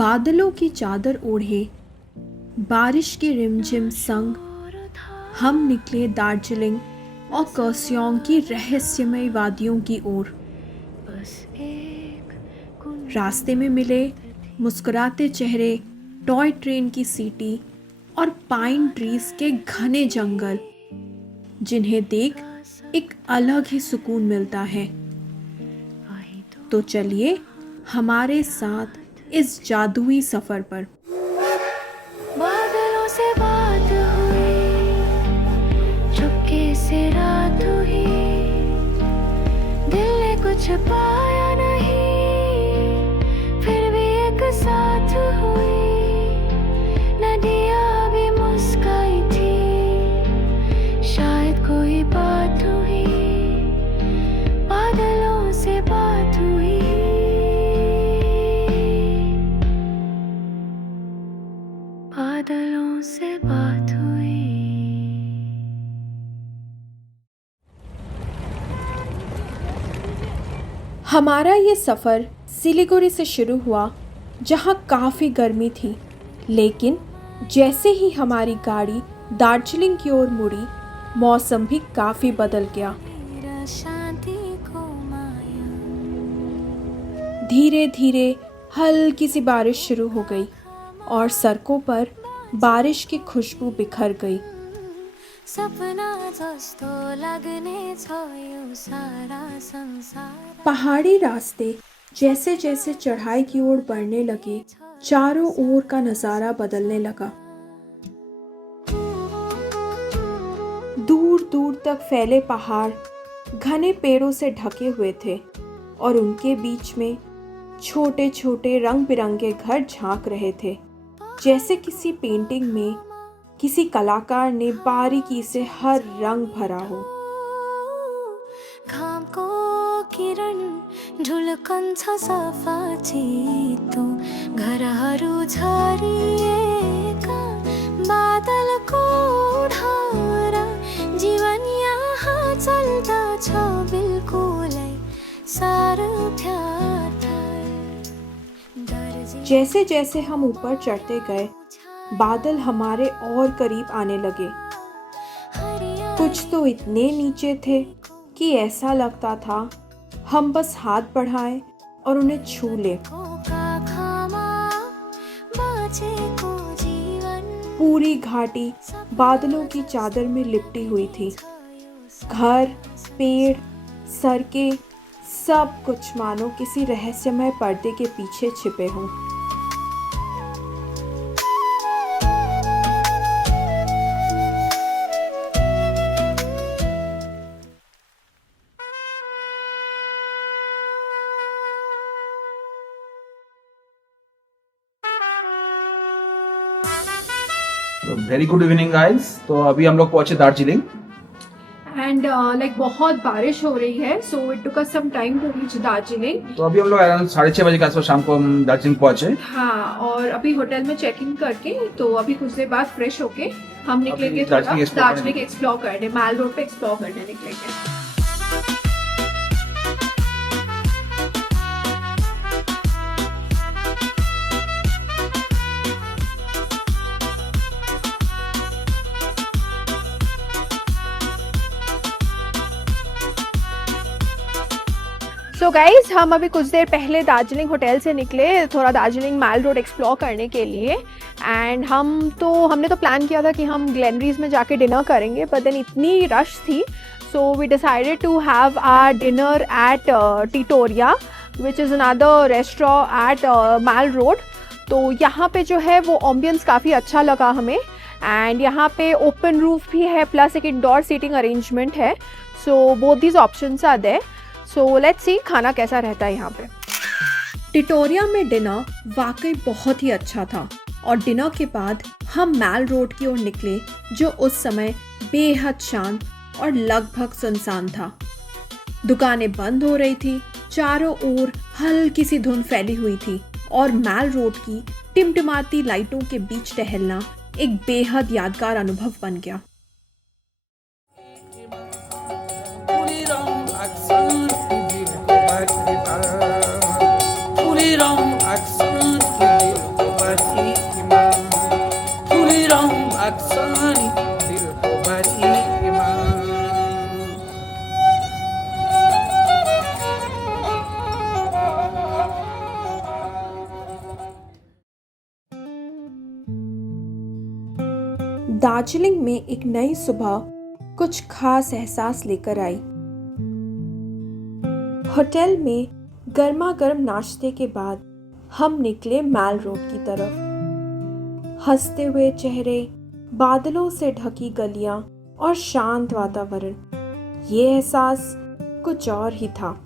बादलों की चादर ओढ़े बारिश की रिमझिम संग हम निकले दार्जिलिंग और कर्सियोंग की रहस्यमय वादियों की ओर। रास्ते में मिले मुस्कुराते चेहरे, टॉय ट्रेन की सीटी और पाइन ट्रीज के घने जंगल, जिन्हें देख एक अलग ही सुकून मिलता है। तो चलिए हमारे साथ इस जादुई सफर पर। बादलों से बात हुई, चुपके से रात हुई, दिल ने कुछ पाया नहीं, फिर भी एक साथ हुई। नदियाँ भी मुस्काई थी, शायद कोई बात हुई, बादलों से बात हुई। बादलों से बात हुई। हमारा ये सफ़र सिलीगुड़ी से शुरू हुआ, जहाँ काफ़ी गर्मी थी, लेकिन जैसे ही हमारी गाड़ी दार्जिलिंग की ओर मुड़ी, मौसम भी काफ़ी बदल गया। धीरे धीरे हल्की सी बारिश शुरू हो गई और सड़कों पर बारिश की खुशबू बिखर गई। पहाड़ी रास्ते जैसे जैसे चढ़ाई की ओर बढ़ने लगे, चारों ओर का नजारा बदलने लगा। दूर दूर तक फैले पहाड़ घने पेड़ों से ढके हुए थे और उनके बीच में छोटे छोटे रंग बिरंगे घर झांक रहे थे, जैसे किसी पेंटिंग में किसी कलाकार ने बारीकी से हर रंग भरा हो। घाम को किरण झुल्कन्छ सफा चितो, घरहरू झरिएका बादलको धारा, जीवन यहाँ चल्दछ बिल्कुलै सारथ्यार। जैसे जैसे हम ऊपर चढ़ते गए, बादल हमारे और करीब आने लगे। कुछ तो इतने नीचे थे कि ऐसा लगता था हम बस हाथ बढ़ाएं और उन्हें छू लें। पूरी घाटी बादलों की चादर में लिपटी हुई थी। घर, पेड़, सड़कें, सब कुछ मानो किसी रहस्यमय पर्दे के पीछे छिपे हों। Very good evening guys. तो अभी हम लोग पहुंचे दार्जिलिंग एंड बहुत बारिश हो रही है, so it took us some time to reach Darjeeling. तो अभी हम लोग अराउंड 6:30 बजे के आसपास शाम को हम दार्जिलिंग पहुंचे। हाँ, और अभी होटल में चेक इन करके, तो अभी कुछ देर बाद फ्रेश होके हम निकलेंगे दार्जिलिंग एक्सप्लोर करने, माल रोड पे एक्सप्लोर करने निकलेंगे। सो गाइज, हम अभी कुछ देर पहले दार्जिलिंग होटल से निकले, थोड़ा दार्जिलिंग माल रोड एक्सप्लोर करने के लिए। एंड हमने तो प्लान किया था कि हम ग्लेनरीज में जाके डिनर करेंगे, बट देन इतनी रश थी, so we decided to have our dinner at Titoria, which is another restaurant at Mall Road. तो यहाँ पे जो है वो एम्बियंस काफ़ी अच्छा लगा हमें, एंड यहाँ पे ओपन रूफ भी है, प्लस एक इंडोर सीटिंग अरेंजमेंट है। So both these options are there. So let's see खाना कैसा रहता है यहाँ पे। टिटोरिया में डिनर वाकई बहुत ही अच्छा था, और डिनर के बाद हम माल रोड की ओर निकले, जो उस समय बेहद शांत और लगभग सुनसान था। दुकानें बंद हो रही थी, चारों ओर हल्की सी धुंध फैली हुई थी, और माल रोड की टिमटिमाती लाइटों के बीच टहलना एक बेहद यादगार अनुभव बन गया। Laksani dil ko bari iman. Darjeeling में एक नई सुबह कुछ खास एहसास लेकर आई। होटल में गर्मा गर्म नाश्ते के बाद हम निकले मैल रोड की तरफ। हंसते हुए चेहरे, बादलों से ढकी गलियां और शांत वातावरण, ये एहसास कुछ और ही था।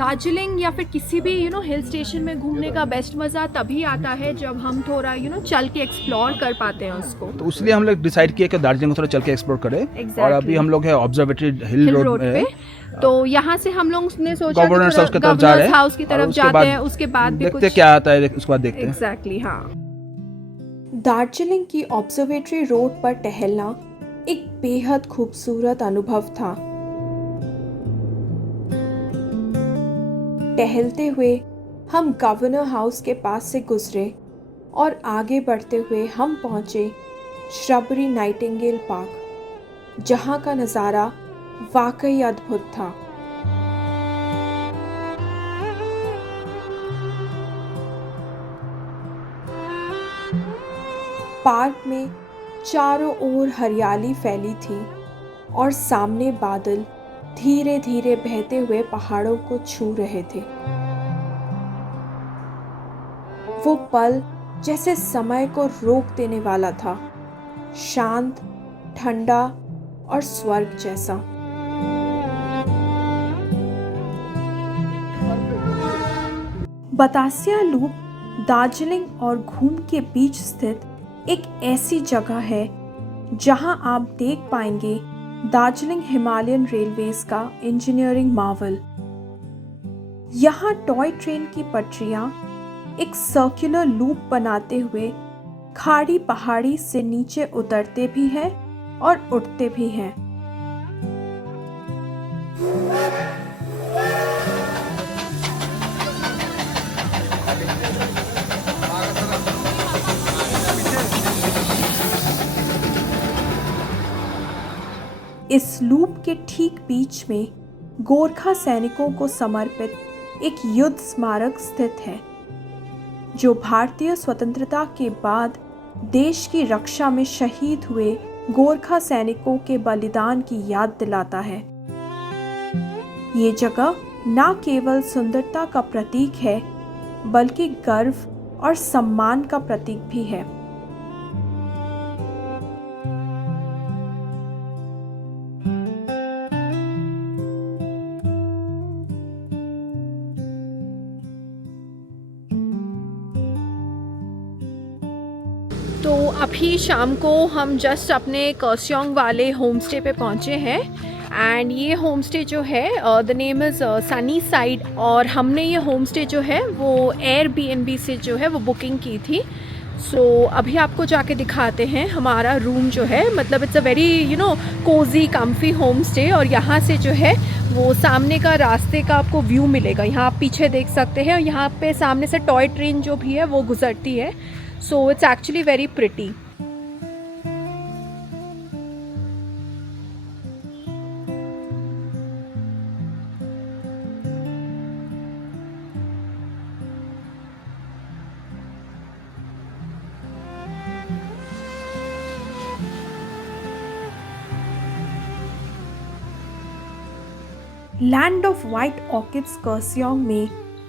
दार्जिलिंग या फिर किसी भी हिल स्टेशन में घूमने का बेस्ट मज़ा तभी आता है जब हम थोड़ा चल के एक्सप्लोर कर पाते हैं उसको। तो इसलिए हम लोग डिसाइड किए कि दार्जिलिंग को थोड़ा चल के एक्सप्लोर करें। Exactly. और अभी हम लोग है ऑब्जर्वेटरी हिल रोड पे। तो यहाँ से हम लोग ने सोचा गवर्नर्स हाउस की तरफ जा रहे हैं। हाउस की तरफ जाते हैं, उसके बाद भी देखते क्या आता है, उसके बाद देखते हैं। एग्जैक्टली हाँ। दार्जिलिंग की ऑब्जर्वेटरी रोड पर टहलना एक बेहद खूबसूरत अनुभव था। टहलते हुए हम गवर्नर हाउस के पास से गुजरे और आगे बढ़ते हुए हम पहुंचे श्रबरी नाइटिंगेल पार्क, जहां का नज़ारा वाकई अद्भुत था। पार्क में चारों ओर हरियाली फैली थी और सामने बादल धीरे धीरे बहते हुए पहाड़ों को छू रहे थे। वो पल जैसे समय को रोक देने वाला था, शांत, ठंडा और स्वर्ग जैसा। बतासिया लूप दार्जिलिंग और घूम के बीच स्थित एक ऐसी जगह है जहां आप देख पाएंगे दार्जिलिंग हिमालयन रेलवेज का इंजीनियरिंग मार्वल। यहाँ टॉय ट्रेन की पटरियाँ एक सर्कुलर लूप बनाते हुए खाड़ी पहाड़ी से नीचे उतरते भी हैं और उठते भी हैं। इस लूप के ठीक बीच में गोरखा सैनिकों को समर्पित एक युद्ध स्मारक स्थित है, जो भारतीय स्वतंत्रता के बाद देश की रक्षा में शहीद हुए गोरखा सैनिकों के बलिदान की याद दिलाता है। ये जगह न केवल सुंदरता का प्रतीक है, बल्कि गर्व और सम्मान का प्रतीक भी है। तो अभी शाम को हम जस्ट अपने कर्सियोंग वाले होम स्टे पे पहुँचे हैं। एंड ये होम स्टे जो है the name is sunny side, और हमने ये होम स्टे जो है वो एयरबीएनबी से जो है वो बुकिंग की थी। सो अभी आपको जाके दिखाते हैं हमारा रूम जो है, मतलब it's a very Cozi comfy home stay. और यहाँ से जो है वो सामने का रास्ते का आपको व्यू मिलेगा, यहाँ आप पीछे देख सकते हैं। और यहाँ पे सामने से टॉय ट्रेन जो भी है वो गुजरती है। So it's actually very pretty. Land of white orchids Kurseong में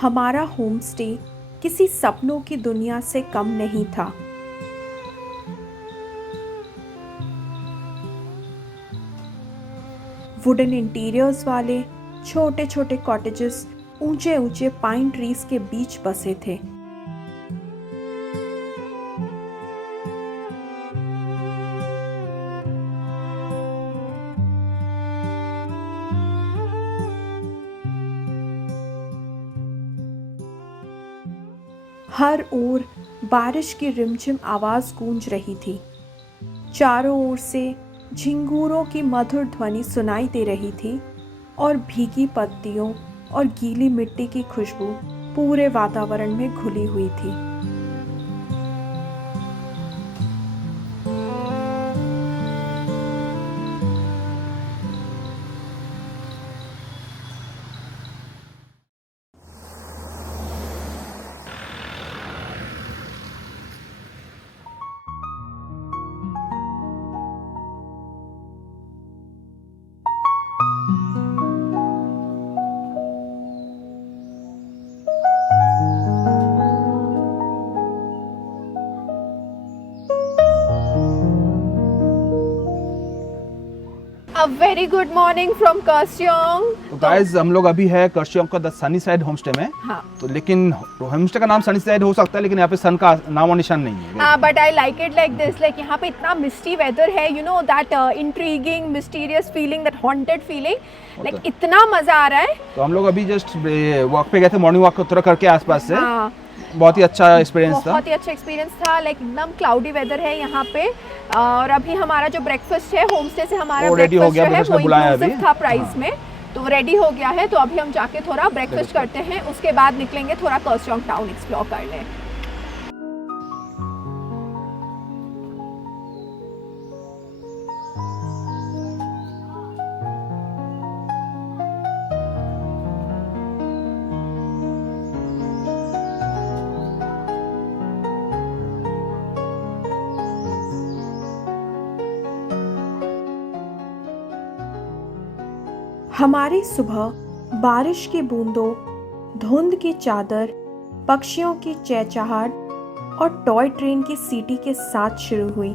हमारा होम स्टे किसी सपनों की दुनिया से कम नहीं था। वुडन इंटीरियर्स वाले छोटे छोटे कॉटेजेस ऊंचे ऊंचे पाइन ट्रीज के बीच बसे थे। हर ओर बारिश की रिमझिम आवाज गूंज रही थी। चारों ओर से झिंगूरों की मधुर ध्वनि सुनाई दे रही थी और भीगी पत्तियों और गीली मिट्टी की खुशबू पूरे वातावरण में घुली हुई थी। A very good morning from Kurseong. तो गाइस हम लोग अभी है कर्शियोंग का द सनी साइड होमस्टे में। हाँ। तो लेकिन होमस्टे का नाम सनी साइड हो सकता है, लेकिन यहाँ पे सन का नाम और निशान नहीं है। But I like it like this, like यहाँ पे इतना मिस्टी वेदर है, you know that intriguing mysterious feeling, that haunted feeling, like इतना मजा आ रहा है। तो हम लोग अभी जस्ट वॉक पे गए थे, मॉर्निंग वॉक थोड़ा करके आसपास से। हाँ, बहुत ही अच्छा एक्सपीरियंस था। बहुत ही अच्छा एक्सपीरियंस था, लाइक एकदम क्लाउडी वेदर है यहाँ पे। और अभी हमारा जो ब्रेकफास्ट है होमस्टे से, हमारा वो रेडी हो ब्रेकफास्ट गया, जो है बिकॉज़ मैं वो बुलाया इंक्लूसिव अभी। था प्राइस हाँ। में, तो रेडी हो गया है। तो अभी हम जाके थोड़ा ब्रेकफास्ट करते हैं, उसके बाद निकलेंगे थोड़ा कर्सियोंग टाउन एक्सप्लोर करने। हमारी सुबह बारिश की बूंदों, धुंध की चादर, पक्षियों की चहचहाट और टॉय ट्रेन की सीटी के साथ शुरू हुई।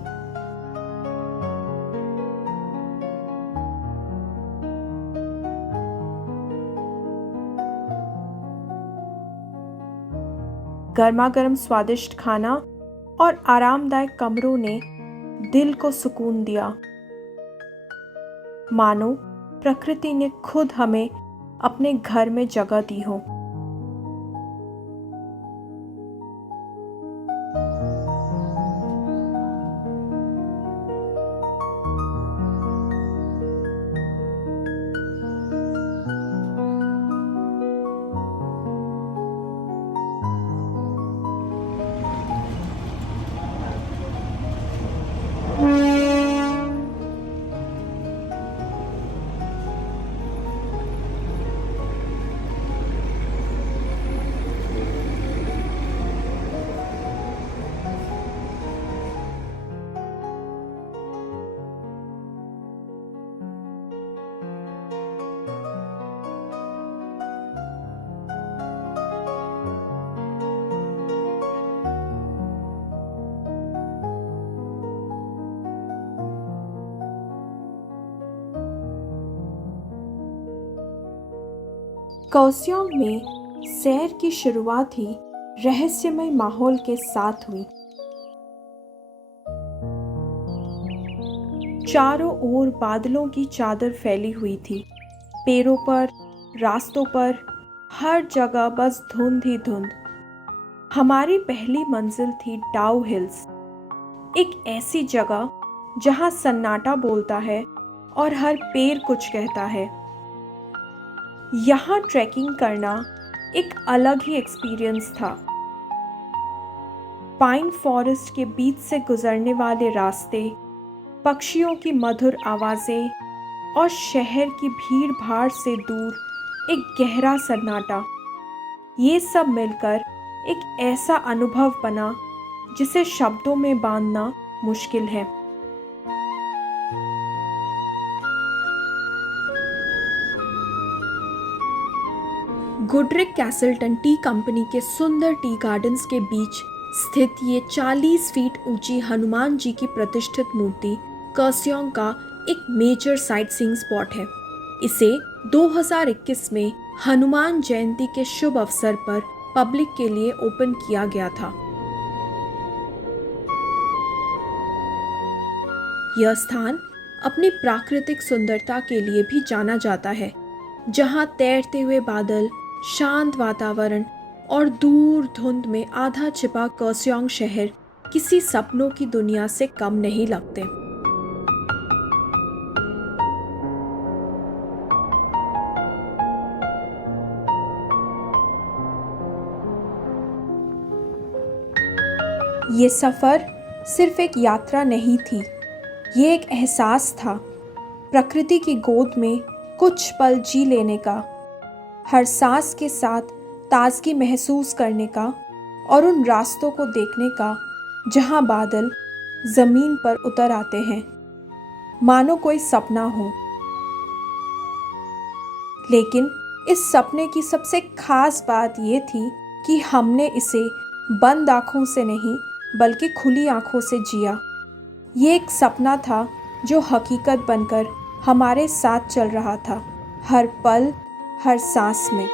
गर्मागर्म स्वादिष्ट खाना और आरामदायक कमरों ने दिल को सुकून दिया, मानो प्रकृति ने खुद हमें अपने घर में जगह दी हो। कर्सियोंग में सैर की शुरुआत ही रहस्यमय माहौल के साथ हुई। चारों ओर बादलों की चादर फैली हुई थी। पेड़ों पर, रास्तों पर, हर जगह बस धुंध ही धुंध। हमारी पहली मंजिल थी डाउ हिल्स, एक ऐसी जगह जहां सन्नाटा बोलता है और हर पेड़ कुछ कहता है। यहाँ ट्रैकिंग करना एक अलग ही एक्सपीरियंस था। पाइन फॉरेस्ट के बीच से गुजरने वाले रास्ते, पक्षियों की मधुर आवाज़ें और शहर की भीड़ भाड़ से दूर एक गहरा सन्नाटा, ये सब मिलकर एक ऐसा अनुभव बना जिसे शब्दों में बांधना मुश्किल है। गुडरिक कैसल्टन टी कंपनी के सुंदर टी गार्डन्स के बीच स्थित ये 40 फीट ऊंची हनुमान जी की प्रतिष्ठित मूर्ति कर्सियोंग का एक मेजर साइट सीइंग स्पॉट है। इसे 2021 में हनुमान जयंती के शुभ अवसर पर पब्लिक के लिए ओपन किया गया था। यह स्थान अपनी प्राकृतिक सुंदरता के लिए भी जाना जाता है, जहां तैरते हुए बादल, शांत वातावरण और दूर धुंध में आधा छिपा कर्सियोंग शहर किसी सपनों की दुनिया से कम नहीं लगते। ये सफ़र सिर्फ एक यात्रा नहीं थी, ये एक एहसास था, प्रकृति की गोद में कुछ पल जी लेने का, हर सांस के साथ ताजगी महसूस करने का और उन रास्तों को देखने का जहां बादल ज़मीन पर उतर आते हैं, मानो कोई सपना हो। लेकिन इस सपने की सबसे खास बात ये थी कि हमने इसे बंद आँखों से नहीं बल्कि खुली आँखों से जिया। ये एक सपना था जो हकीकत बनकर हमारे साथ चल रहा था, हर पल, हर सांस में।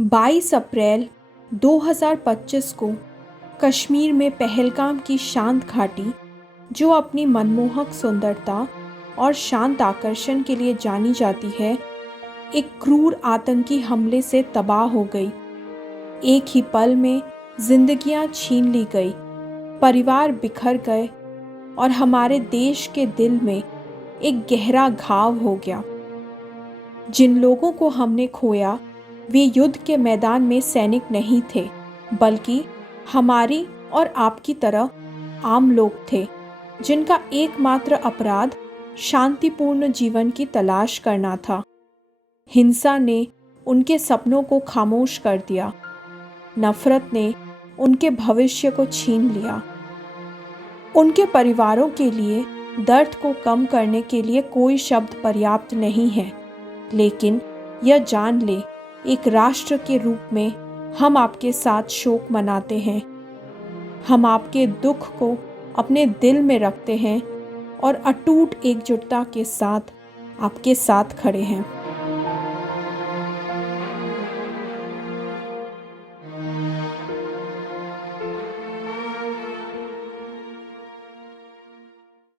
बाईस अप्रैल 2025 को कश्मीर में पहलगाम की शांत घाटी, जो अपनी मनमोहक सुंदरता और शांत आकर्षण के लिए जानी जाती है, एक क्रूर आतंकी हमले से तबाह हो गई। एक ही पल में जिंदगियां छीन ली गई, परिवार बिखर गए और हमारे देश के दिल में एक गहरा घाव हो गया। जिन लोगों को हमने खोया वे युद्ध के मैदान में सैनिक नहीं थे, बल्कि हमारी और आपकी तरह आम लोग थे, जिनका एकमात्र अपराध शांतिपूर्ण जीवन की तलाश करना था। हिंसा ने उनके सपनों को खामोश कर दिया, नफरत ने उनके भविष्य को छीन लिया। उनके परिवारों के लिए दर्द को कम करने के लिए कोई शब्द पर्याप्त नहीं है, लेकिन यह जान ले, एक राष्ट्र के रूप में हम आपके साथ शोक मनाते हैं। हम आपके दुख को अपने दिल में रखते हैं और अटूट एकजुटता के साथ आपके साथ खड़े हैं।